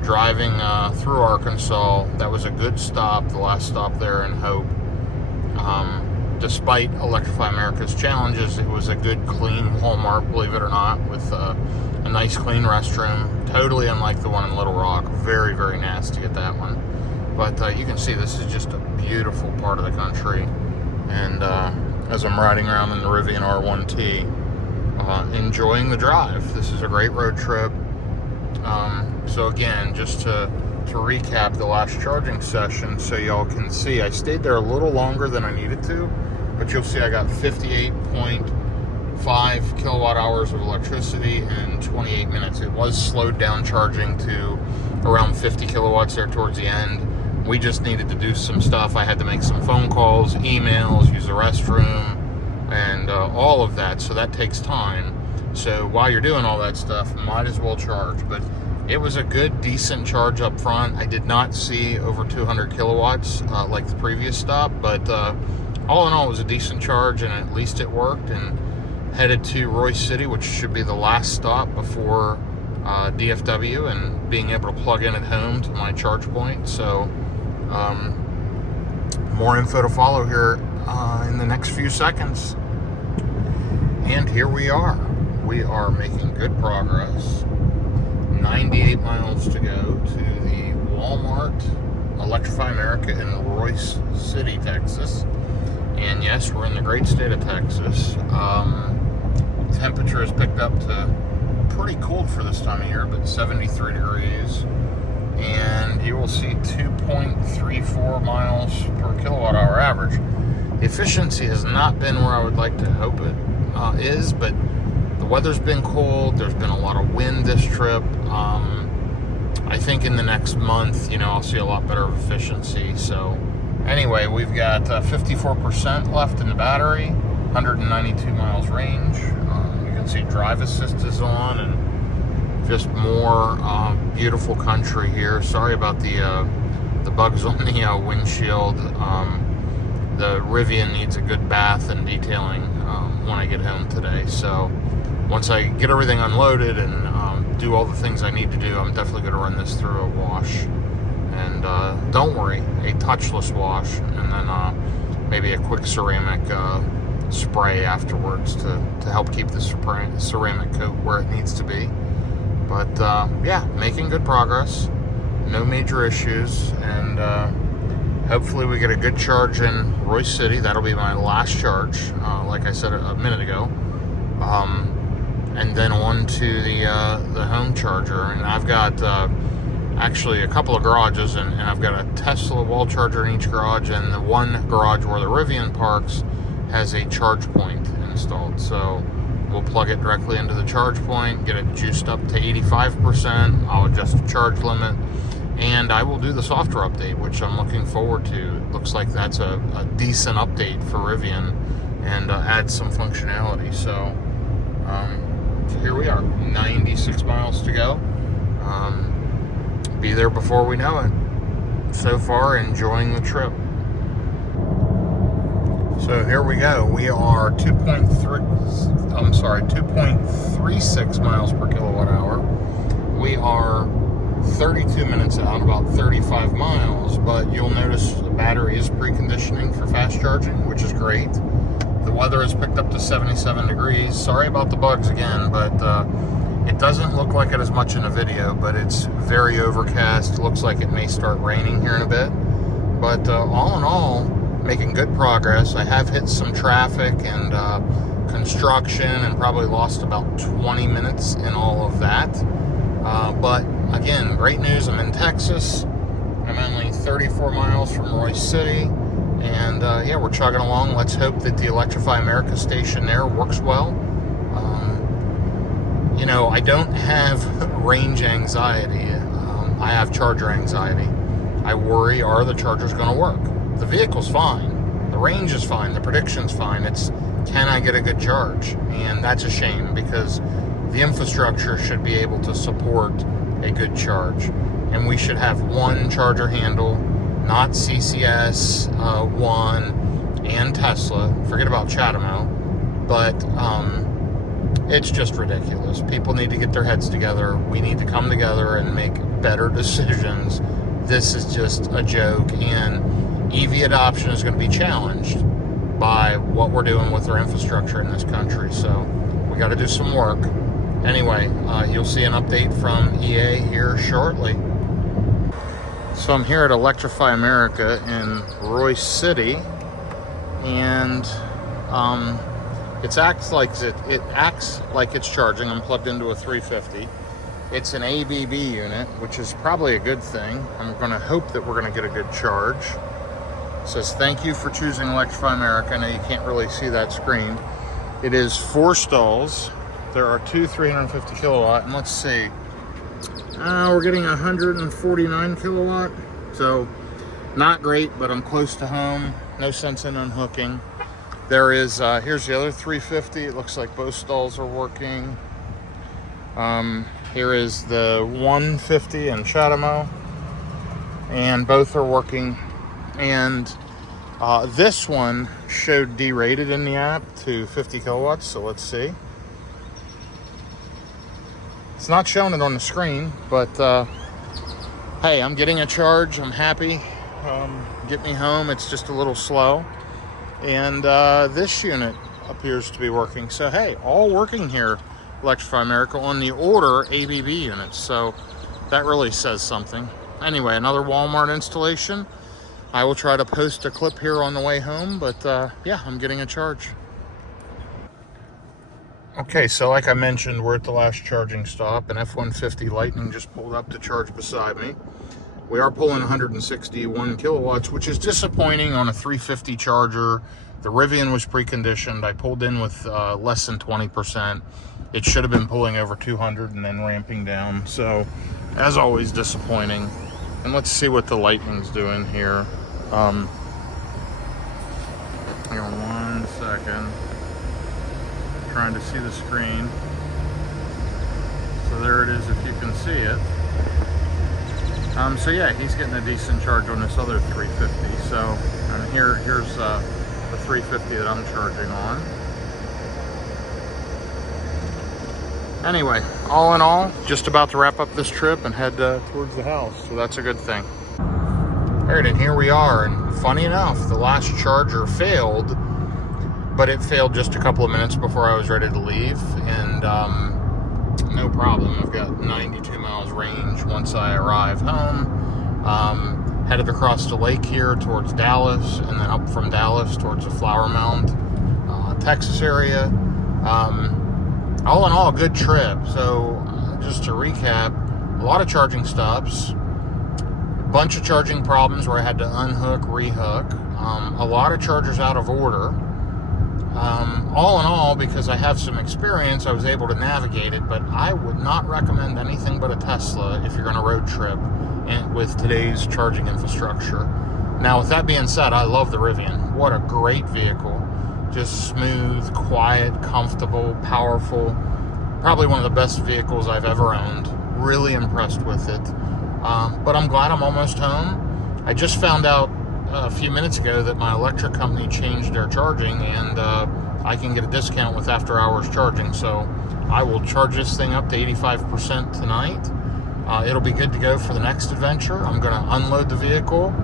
Driving through Arkansas, that was a good stop, the last stop there in Hope. Despite Electrify America's challenges, it was a good, clean Walmart, believe it or not, with a nice, clean restroom. Totally unlike the one in Little Rock. Very, very nasty at that one. But you can see this is just a beautiful part of the country. And as I'm riding around in the Rivian R1T, enjoying the drive. This is a great road trip. So again, just to recap the last charging session so y'all can see, I stayed there a little longer than I needed to, but you'll see I got 58.5 kilowatt hours of electricity in 28 minutes. It was slowed down charging to around 50 kilowatts there towards the end. We just needed to do some stuff. I had to make some phone calls, emails, use the restroom, and all of that, so that takes time. So while you're doing all that stuff, might as well charge. But it was a good, decent charge up front. I did not see over 200 kilowatts like the previous stop, but all in all, it was a decent charge, and at least it worked. And headed to Royce City, which should be the last stop before DFW, and being able to plug in at home to my charge point. So more info to follow here in the next few seconds. And here we are. We are making good progress. 98 miles to go to the Walmart Electrify America in Royce City, Texas. And yes, we're in the great state of Texas. Temperature has picked up to pretty cold for this time of year, but 73 degrees. And you will see 2.34 miles per kilowatt hour average. The efficiency has not been where I would like to hope it is, but the weather's been cold. There's been a lot of wind this trip. I think in the next month, you know, I'll see a lot better efficiency. So anyway, we've got 54% left in the battery, 192 miles range. You can see drive assist is on, and just more beautiful country here. Sorry about the bugs on the windshield. The Rivian needs a good bath and detailing when I get home today. So once I get everything unloaded and do all the things I need to do, I'm definitely going to run this through a wash. And don't worry, a touchless wash, and then maybe a quick ceramic spray afterwards to help keep the ceramic coat where it needs to be. But yeah, making good progress, no major issues, and hopefully we get a good charge in Royce City. That'll be my last charge, like I said a minute ago. And then on to the home charger. And I've got actually a couple of garages, and I've got a Tesla wall charger in each garage, and the one garage where the Rivian parks has a charge point installed. So we'll plug it directly into the charge point, get it juiced up to 85%. I'll adjust the charge limit, and I will do the software update, which I'm looking forward to. It looks like that's a decent update for Rivian, and add some functionality. So here we are, 96 miles to go. Be there before we know it. So far, enjoying the trip. So here we go. We are 2.36 miles per kilowatt hour. We are 32 minutes out, about 35 miles, but you'll notice the battery is preconditioning for fast charging, which is great. The weather has picked up to 77 degrees. Sorry about the bugs again, but it doesn't look like it as much in a video, but it's very overcast. Looks like it may start raining here in a bit. But all in all, making good progress. I have hit some traffic and construction, and probably lost about 20 minutes in all of that. But again, great news. I'm in Texas. I'm only 34 miles from Royce City. And yeah, we're chugging along. Let's hope that the Electrify America station there works well. You know, I don't have range anxiety. I have charger anxiety. I worry, are the chargers going to work? The vehicle's fine. The range is fine. The prediction's fine. It's, can I get a good charge? And that's a shame, because the infrastructure should be able to support a good charge. And we should have one charger handle, not CCS, One, and Tesla. Forget about Chatamo. But it's just ridiculous. People need to get their heads together. We need to come together and make better decisions. This is just a joke, and EV adoption is going to be challenged by what we're doing with our infrastructure in this country. So we got to do some work. Anyway, you'll see an update from EA here shortly. So I'm here at Electrify America in Royce City, and it acts like it's charging. I'm plugged into a 350. It's an ABB unit, which is probably a good thing. I'm going to hope that we're going to get a good charge. It says, thank you for choosing Electrify America. I know you can't really see that screen. It is 4 stalls. There are 2 350 kilowatt, and let's see. We're getting 149 kilowatt. So not great, but I'm close to home. No sense in unhooking. There is, here's the other 350. It looks like both stalls are working. Here is the 150 in Chatamo, and both are working. And this one showed derated in the app to 50 kilowatts, so let's see. It's not showing it on the screen, but hey, I'm getting a charge. I'm happy. Get me home. It's just a little slow. And this unit appears to be working. So hey, all working here, Electrify America, on the order ABB units. So that really says something. Anyway, another Walmart installation. I will try to post a clip here on the way home, but yeah, I'm getting a charge. Okay, so like I mentioned, we're at the last charging stop, and F-150 Lightning just pulled up to charge beside me. We are pulling 161 kilowatts, which is disappointing on a 350 charger. The Rivian was preconditioned. I pulled in with less than 20%. It should have been pulling over 200 and then ramping down. So, as always, disappointing. And let's see what the Lightning's doing here. Hang on 1 second. Trying to see the screen. So there it is, if you can see it. So yeah, he's getting a decent charge on this other 350. So, and here's the 350 that I'm charging on. Anyway, all in all, just about to wrap up this trip and head towards the house, so that's a good thing. All right, and here we are, and funny enough, the last charger failed, but it failed just a couple of minutes before I was ready to leave, and no problem. I've got 92 miles range once I arrive home. Headed across the lake here towards Dallas, and then up from Dallas towards the Flower Mound, Texas area. All in all, a good trip. So just to recap, a lot of charging stops, a bunch of charging problems where I had to unhook, rehook, a lot of chargers out of order. All in all, because I have some experience, I was able to navigate it, but I would not recommend anything but a Tesla if you're on a road trip and with today's charging infrastructure. Now, with that being said, I love the Rivian. What a great vehicle. Just smooth, quiet, comfortable, powerful. Probably one of the best vehicles I've ever owned. Really impressed with it. But I'm glad I'm almost home. I just found out a few minutes ago that my electric company changed their charging, and I can get a discount with after hours charging. So I will charge this thing up to 85% tonight. It'll be good to go for the next adventure. I'm going to unload the vehicle,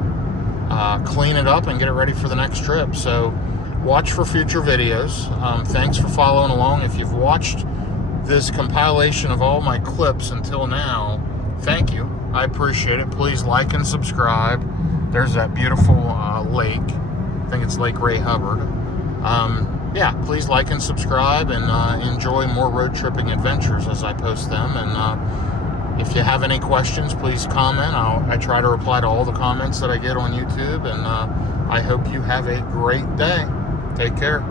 clean it up, and get it ready for the next trip. So watch for future videos. Thanks for following along. If you've watched this compilation of all my clips until now, thank you. I appreciate it. Please like and subscribe. There's that beautiful lake. I think it's Lake Ray Hubbard. Yeah, please like and subscribe, and enjoy more road tripping adventures as I post them. And if you have any questions, please comment. I try to reply to all the comments that I get on YouTube, and I hope you have a great day. Take care.